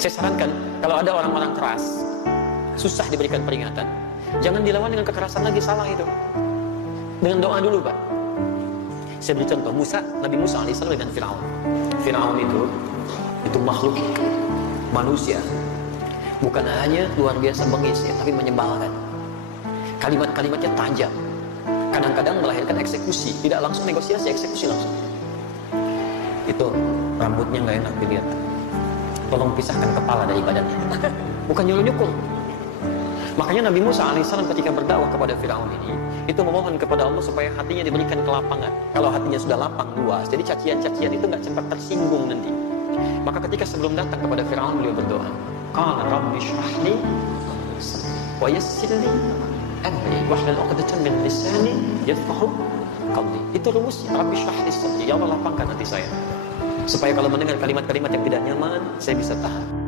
Saya sarankan, kalau ada orang-orang keras, susah diberikan peringatan, jangan dilawan dengan kekerasan lagi, salah itu. Dengan doa dulu, Pak. Saya beri contoh, Nabi Musa alaihissalam dengan Firaun. Firaun itu makhluk manusia. Bukan hanya luar biasa bengis ya, tapi menyebalkan. Kalimat-kalimatnya tajam. Kadang-kadang melahirkan eksekusi, tidak langsung negosiasi, eksekusi langsung. Itu rambutnya nggak enak dilihat. Tolong pisahkan kepala dari badannya. Bukan nyuruh-nyukur. Makanya Nabi Musa alaihissalam ketika berdakwah kepada Firaun ini, itu memohon kepada Allah supaya hatinya diberikan kelapangan. Kalau hatinya sudah lapang, luas, jadi cacian-cacian itu nggak cepat tersinggung nanti. Maka ketika sebelum datang kepada Firaun, beliau berdoa, Qala Rabbi shrah li wa yassir li amri wahlul 'uqdatam min lisani yafqahu qawli. Itu rumusnya, Rabbi shrah li sadri, ya Allah lapangkan hati saya, supaya kalau mendengar kalimat-kalimat yang tidak nyaman, saya bisa tahan.